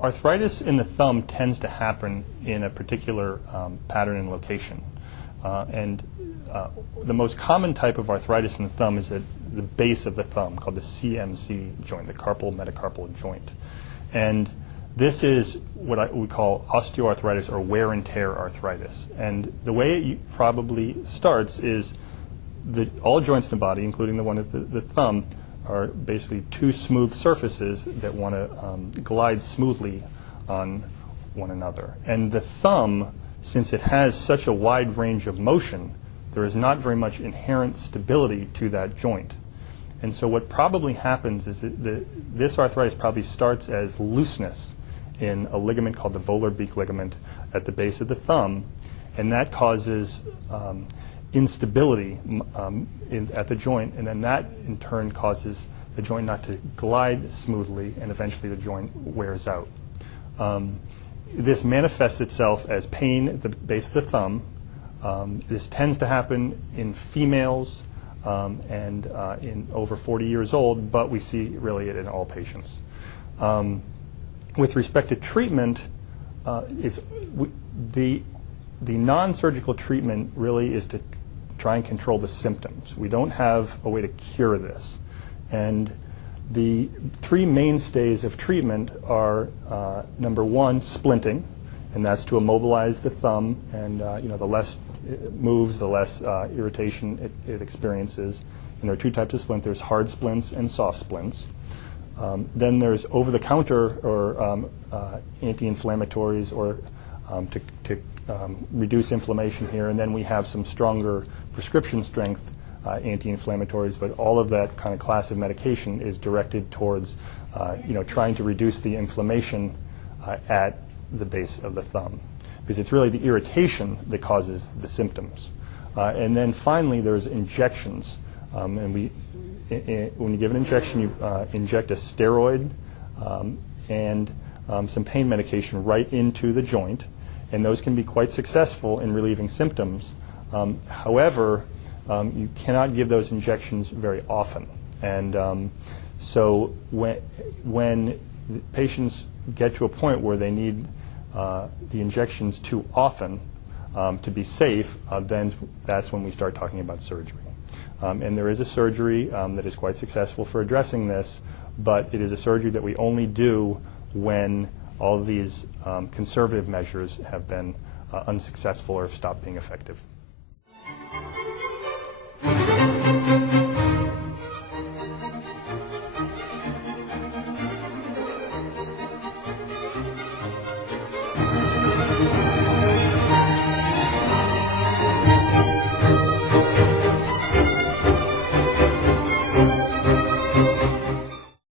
Arthritis in the thumb tends to happen in a particular pattern and location. The most common type of arthritis in the thumb is at the base of the thumb, called the CMC joint, the carpal metacarpal joint. And this is what we call osteoarthritis or wear and tear arthritis. And the way it probably starts is all joints in the body, including the one at the thumb, are basically two smooth surfaces that want to glide smoothly on one another. And the thumb, since it has such a wide range of motion, there is not very much inherent stability to that joint. And so what probably happens is that this arthritis probably starts as looseness in a ligament called the volar beak ligament at the base of the thumb, and that causes instability at the joint, and then that in turn causes the joint not to glide smoothly, and eventually the joint wears out. This manifests itself as pain at the base of the thumb. This tends to happen in females and in over 40 years old, but we see really it in all patients. With respect to treatment, the non-surgical treatment really is to try and control the symptoms. We don't have a way to cure this. And the three mainstays of treatment are, number one, splinting, and that's to immobilize the thumb, and the less it moves, the less irritation it experiences. And there are two types of splint. There's hard splints and soft splints. Then there's over-the-counter or anti-inflammatories or to reduce inflammation here. And then we have some stronger prescription strength anti-inflammatories, but all of that kind of class of medication is directed towards trying to reduce the inflammation at the base of the thumb, because it's really the irritation that causes the symptoms. And then finally there's injections, and when you give an injection, you inject a steroid and some pain medication right into the joint, and those can be quite successful in relieving symptoms. However, you cannot give those injections very often. And so when patients get to a point where they need the injections too often to be safe, then that's when we start talking about surgery. And there is a surgery that is quite successful for addressing this, but it is a surgery that we only do when all of these conservative measures have been unsuccessful or have stopped being effective.